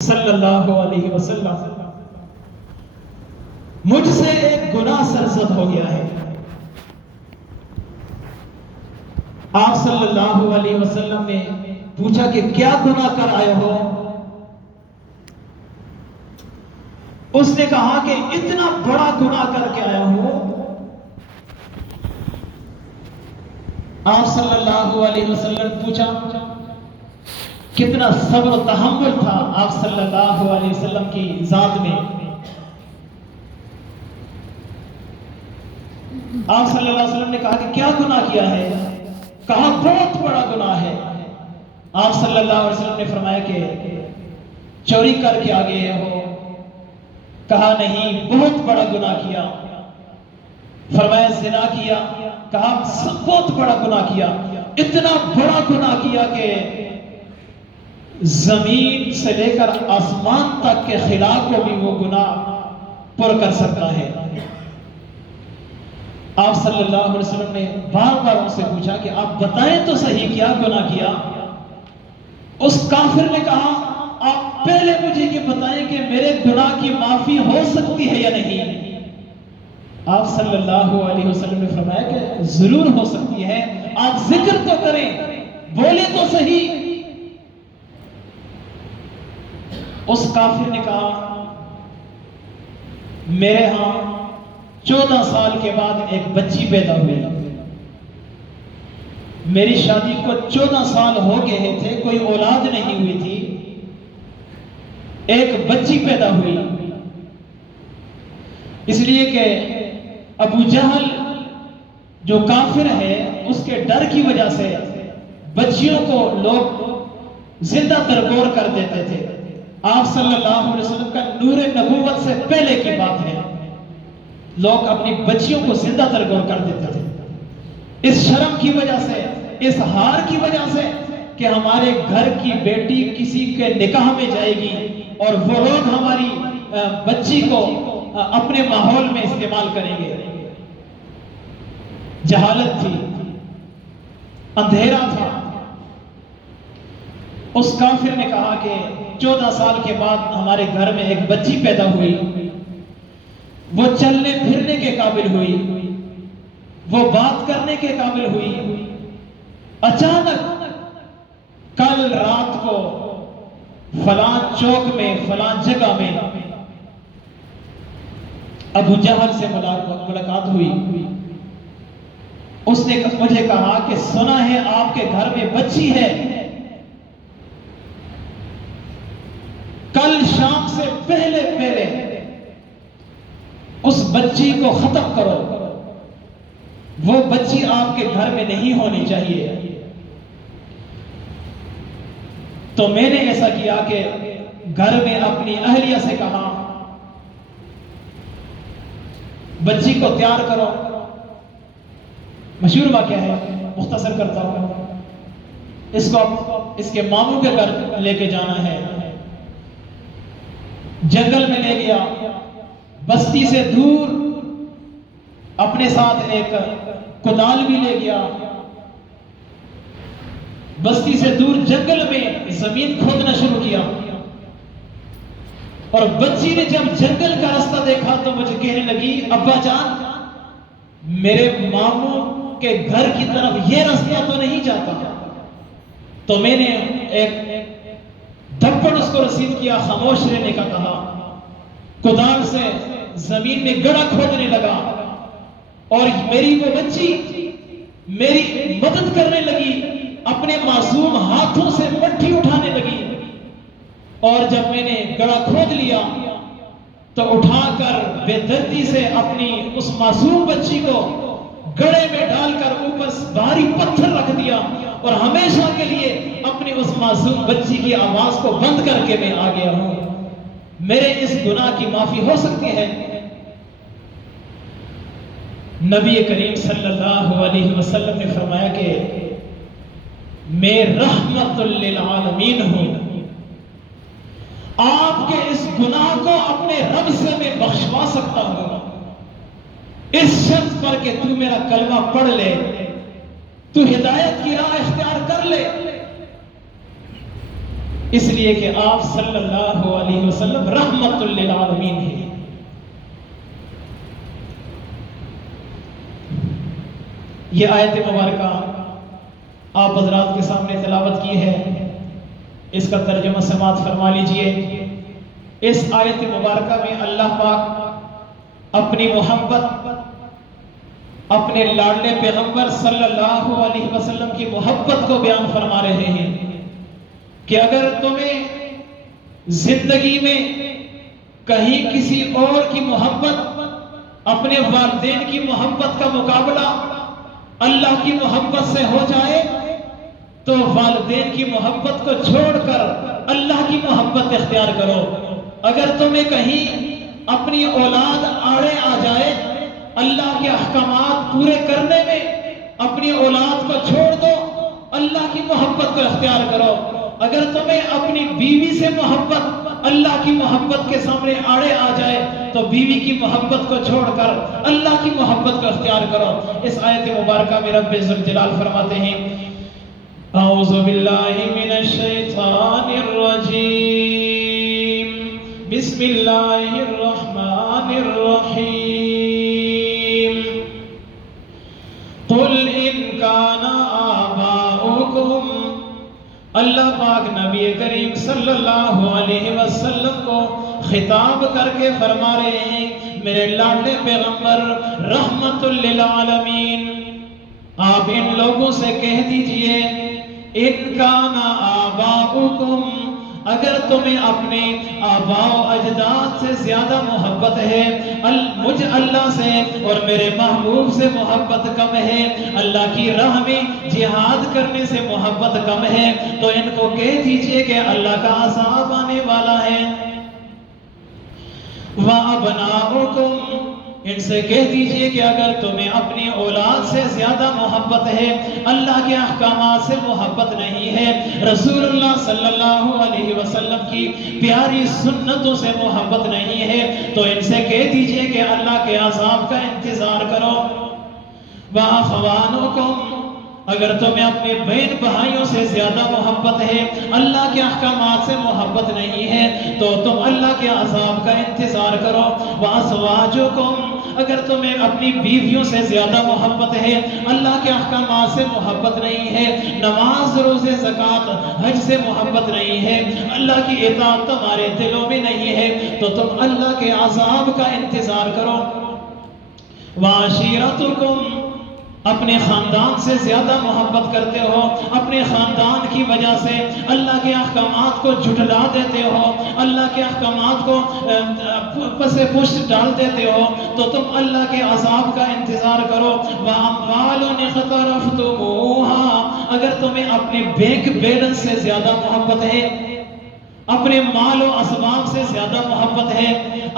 صلی اللہ علیہ وسلم مجھ سے ایک گناہ سرزد ہو گیا ہے۔ آپ صلی اللہ علیہ وسلم نے پوچھا کہ کیا گناہ کر آئے ہو؟ اس نے کہا کہ اتنا بڑا گناہ کر کے آیا ہوں۔ آپ صلی اللہ علیہ وسلم نے پوچھا کتنا صبر و تحمل تھا آپ صلی اللہ علیہ وسلم کی ذات میں۔ آپ صلی اللہ علیہ وسلم نے کہا کہ کیا گناہ کیا ہے؟ کہا بہت بڑا گناہ ہے۔ آپ صلی اللہ علیہ وسلم نے فرمایا کہ چوری کر کے آ گئے ہو؟ کہا نہیں، بہت بڑا گناہ کیا۔ فرمایا زنا کیا؟ کہا بہت بڑا گناہ کیا۔ اتنا بڑا گناہ کیا کہ زمین سے لے کر آسمان تک کے خلا کو بھی وہ گناہ پر کر سکتا ہے۔ آپ صلی اللہ علیہ وسلم نے بار بار ان سے پوچھا کہ آپ بتائیں تو صحیح کیا گناہ کیا؟ اس کافر نے کہا آپ پہلے مجھے یہ بتائیں کہ میرے گناہ کی معافی ہو سکتی ہے یا نہیں؟ آپ صلی اللہ علیہ وسلم نے فرمایا کہ ضرور ہو سکتی ہے، آپ ذکر تو کریں، بولے تو صحیح۔ اس کافر نے کہا میرے ہاں 14 سال کے بعد ایک بچی پیدا ہوئی۔ میری شادی کو 14 سال ہو گئے تھے، کوئی اولاد نہیں ہوئی تھی، ایک بچی پیدا ہوئی۔ اس لیے کہ ابو جہل جو کافر ہے اس کے ڈر کی وجہ سے بچیوں کو لوگ زندہ درگور کر دیتے تھے۔ آپ صلی اللہ علیہ وسلم کا نور نبوت سے پہلے کی بات ہے، لوگ اپنی بچیوں کو زندہ درگور کر دیتے تھے اس شرم کی وجہ سے، اس ہار کی وجہ سے کہ ہمارے گھر کی بیٹی کسی کے نکاح میں جائے گی اور وہ لوگ ہماری بچی کو اپنے ماحول میں استعمال کریں گے۔ جہالت تھی، اندھیرا تھا۔ اس کافر نے کہا کہ 14 سال کے بعد ہمارے گھر میں ایک بچی پیدا ہوئی، وہ چلنے پھرنے کے قابل ہوئی، وہ بات کرنے کے قابل ہوئی۔ اچانک کل رات کو فلاں چوک میں فلاں جگہ میں ابو جہل سے ملاقات ہوئی۔ اس نے مجھے کہا کہ سنا ہے آپ کے گھر میں بچی ہے، کل شام سے پہلے اس بچی کو ختم کرو، وہ بچی آپ کے گھر میں نہیں ہونی چاہیے۔ تو میں نے ایسا کیا کہ گھر میں اپنی اہلیہ سے کہا بچی کو تیار کرو۔ مشہور واقعہ ہے، مختصر کرتا ہوں۔ اس کو اس کے ماموں کے گھر لے کے جانا ہے، جنگل میں لے گیا، بستی سے دور، اپنے ساتھ ایک کدال بھی لے گیا۔ بستی سے دور جنگل میں زمین کھودنا شروع کیا، اور بچی نے جب جنگل کا راستہ دیکھا تو مجھے کہنے لگی ابا جان میرے ماموں کے گھر کی طرف یہ راستہ تو نہیں جاتا۔ تو میں نے ایک دھپڑ اس کو رسید کیا، خاموش رہنے کا کہا، کدال سے زمین میں گڑھا کھودنے لگا، اور میری وہ بچی میری مدد کرنے لگی، اپنے معصوم ہاتھوں سے مٹھی اٹھانے لگی، اور جب میں نے گڑھا کھود لیا تو اٹھا کر بے دردی سے اپنی اس معصوم بچی کو گڑھے میں ڈال کر اوپر بھاری پتھر رکھ دیا، اور ہمیشہ کے لیے اپنی اس معصوم بچی کی آواز کو بند کر کے میں آ گیا ہوں۔ میرے اس گناہ کی معافی ہو سکتی ہے؟ نبی کریم صلی اللہ علیہ وسلم نے فرمایا کہ میں رحمت للعالمین ہوں، آپ کے اس گناہ کو اپنے رب سے میں بخشوا سکتا ہوں، اس شرط پر کہ تو میرا کلمہ پڑھ لے، تو ہدایت کی راہ اختیار کر لے۔ اس لیے کہ آپ صلی اللہ علیہ وسلم رحمت للعالمین ہیں۔ یہ آیت مبارکہ آپ حضرات کے سامنے تلاوت کی ہے، اس کا ترجمہ سماعت فرما لیجئے۔ اس آیت مبارکہ میں اللہ پاک اپنی محبت، اپنے لاڈلے پیغمبر صلی اللہ علیہ وسلم کی محبت کو بیان فرما رہے ہیں کہ اگر تمہیں زندگی میں کہیں کسی اور کی محبت، اپنے والدین کی محبت کا مقابلہ اللہ کی محبت سے ہو جائے تو والدین کی محبت کو چھوڑ کر اللہ کی محبت اختیار کرو۔ اگر تمہیں کہیں اپنی اولاد آڑے آ جائے اللہ کے احکامات پورے کرنے میں، اپنی اولاد کو چھوڑ دو، اللہ کی محبت کو اختیار کرو۔ اگر تمہیں اپنی بیوی سے محبت اللہ کی محبت کے سامنے آڑے آ جائے تو بیوی کی محبت کو چھوڑ کر اللہ کی محبت کو اختیار کرو۔ اس آیت مبارکہ میں رب ذوالجلال فرماتے ہیں اعوذ باللہ من الشیطان الرجیم بسم اللہ الرحمن الرحیم قل ان کان آباؤکم، اللہ پاک نبی کریم صلی اللہ علیہ وسلم کو خطاب کر کے فرما رہے ہیں میرے لاڈلے پیغمبر رحمت للعالمین، آپ ان لوگوں سے کہہ دیجئے ان کان آباؤکم، اگر تمہیں اپنے آباء و اجداد سے زیادہ محبت ہے، مجھ اللہ سے اور میرے محبوب سے محبت کم ہے، اللہ کی راہ میں جہاد کرنے سے محبت کم ہے، تو ان کو کہہ دیجئے کہ اللہ کا عذاب آنے والا ہے۔ وَأَبْنَاؤُكُمْ، ان سے کہہ دیجئے کہ اگر تمہیں اپنی اولاد سے زیادہ محبت ہے، اللہ کے احکامات سے محبت نہیں ہے، رسول اللہ صلی اللہ علیہ وسلم کی پیاری سنتوں سے محبت نہیں ہے، تو ان سے کہہ دیجئے کہ اللہ کے عذاب کا انتظار کرو۔ وَأَخْوَانُكُمْ، اگر تمہیں اپنے بہن بھائیوں سے زیادہ محبت ہے، اللہ کے احکامات سے محبت نہیں ہے، تو تم اللہ کے عذاب کا انتظار کرو۔ وَأَزْوَاجُكُمْ، اگر تمہیں اپنی بیویوں سے زیادہ محبت ہے، اللہ کے احکامات سے محبت نہیں ہے، نماز روزے زکوٰۃ حج سے محبت نہیں ہے، اللہ کی اطاعت تمہارے دلوں میں نہیں ہے، تو تم اللہ کے عذاب کا انتظار کرو۔ وَعَشِيرَتُكُمْ، اپنے خاندان سے زیادہ محبت کرتے ہو، اپنے خاندان کی وجہ سے اللہ کے احکامات کو جھٹلا دیتے ہو، اللہ کے احکامات کو پس پشت ڈال دیتے ہو، تو تم اللہ کے عذاب کا انتظار کرو۔ وَأَمْوَالٌ اقْتَرَفْتُمُوهَا، اگر تمہیں اپنے بینک بیلنس سے زیادہ محبت ہے، اپنے مال و اسباب سے زیادہ محبت ہے،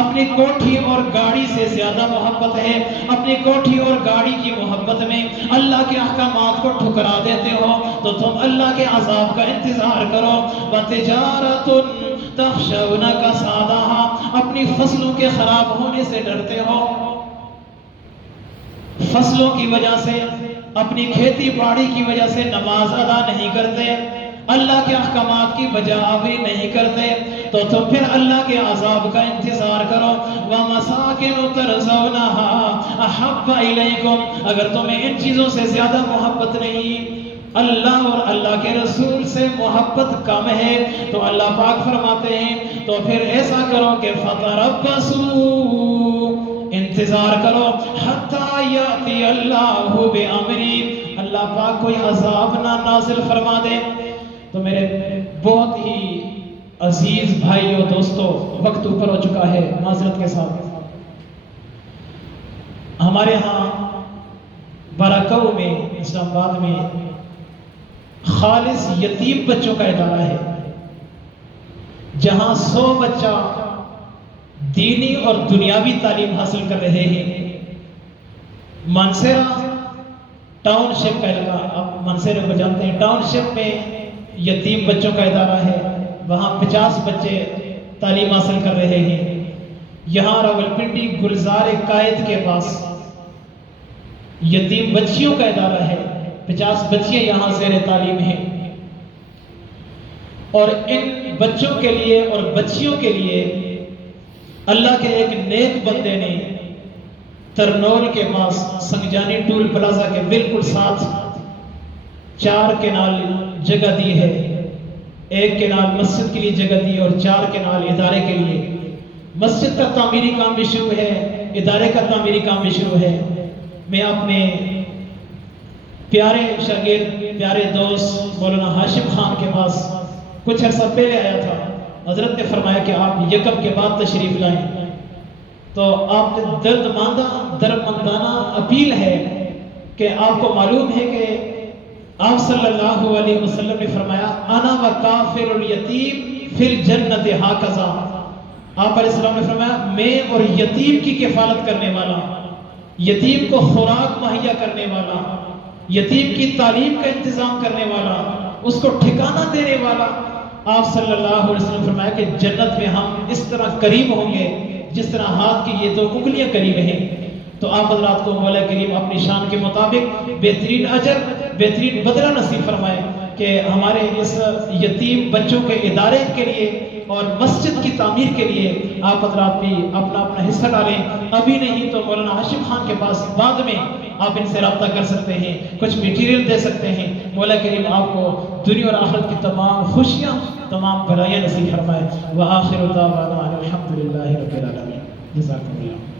اپنی کوٹھی اور گاڑی سے زیادہ محبت ہے، اپنی کوٹھی اور گاڑی کی محبت میں اللہ کے احکامات کو ٹھکرا دیتے ہو، تو تم اللہ کے عذاب کا انتظار کرو۔ وَتِجَارَةٌ تَخْشَوْنَ كَسَادَهَا، اپنی فصلوں کے خراب ہونے سے ڈرتے ہو، فصلوں کی وجہ سے، اپنی کھیتی باڑی کی وجہ سے نماز ادا نہیں کرتے، اللہ کے احکامات کی بجاوری نہیں کرتے، تو تم پھر اللہ کے عذاب کا انتظار کرو۔ وَمَسَاكِنُ تَرْضَوْنَهَا أَحَبَّ إِلَيْكُمْ، اگر تمہیں ان چیزوں سے زیادہ محبت نہیں، اللہ اور اللہ کے رسول سے محبت کم ہے، تو اللہ پاک فرماتے ہیں تو پھر ایسا کرو کہ فَتَرَبَّصُوا، انتظار کرو، حَتَّى يَأْتِيَ اللَّهُ بِأَمْرِهِ، اللہ پاک کوئی عذاب نہ نازل فرما دے۔ تو میرے بہت ہی عزیز بھائیو دوستو، وقت اوپر ہو چکا ہے، معذرت کے ساتھ ہمارے ہاں باراکو میں، اسلام آباد میں خالص یتیم بچوں کا ادارہ ہے، جہاں 100 بچہ دینی اور دنیاوی تعلیم حاصل کر رہے ہیں۔ مانسیرا ٹاؤن شپ کا علاقہ، آپ مانسیرا کو جانتے ہیں، ٹاؤن شپ میں یتیم بچوں کا ادارہ ہے، وہاں 50 بچے تعلیم حاصل کر رہے ہیں۔ یہاں راولپنڈی گلزار قائد کے پاس یتیم بچیوں کا ادارہ ہے، 50 بچیاں یہاں زیر تعلیم ہیں۔ اور ان بچوں کے لیے اور بچیوں کے لیے اللہ کے ایک نیک بندے نے ترنول کے پاس سنگجانی ٹول پلازا کے بالکل ساتھ 4 کنال جگہ دی ہے. 1 کنال مسجد کے لیے جگہ دی اور 4 کنال ادارے کے لیے. مسجد کا تعمیری کام بھی شروع ہے, ادارے کا تعمیری کام بھی شروع ہے. میں اپنے پیارے شاگرد, پیارے دوست مولانا ہاشم خان کے پاس کچھ عرصہ پہلے آیا تھا. حضرت نے فرمایا کہ آپ یکم کے بعد تشریف لائیں. تو آپ درمندانہ اپیل ہے کہ آپ کو معلوم ہے کہ آپ صلی اللہ علیہ وسلم نے فرمایا انا و کافر الیتیم فی الجنت ہاکذا. آپ علیہ السلام نے فرمایا میں اور یتیم کی کفالت کرنے والا, یتیم کو خوراک مہیا کرنے والا, یتیم کی تعلیم کا انتظام کرنے والا, اس کو ٹھکانہ دینے والا, آپ صلی اللہ علیہ وسلم نے فرمایا کہ جنت میں ہم اس طرح قریب ہوں گے جس طرح ہاتھ کی یہ 2 انگلیاں قریب ہیں. تو آپ حضرات کو مولا کریم اپنی شان کے مطابق بہترین اجر, بہترین بدلہ نصیب فرمائے کہ ہمارے اس یتیم بچوں کے ادارے کے لیے اور مسجد کی تعمیر کے لیے آپ حضرات بھی اپنا حصہ ڈالیں. ابھی نہیں تو مولانا ہاشم خان کے پاس بعد میں آپ ان سے رابطہ کر سکتے ہیں, کچھ میٹیریل دے سکتے ہیں. مولا کریم آپ کو دنیا اور آخرت کی تمام خوشیاں, تمام بھلائیاں نصیب فرمائے. وآخر دعوانا الحمدللہ رب العالمین. جزاکم اللہ.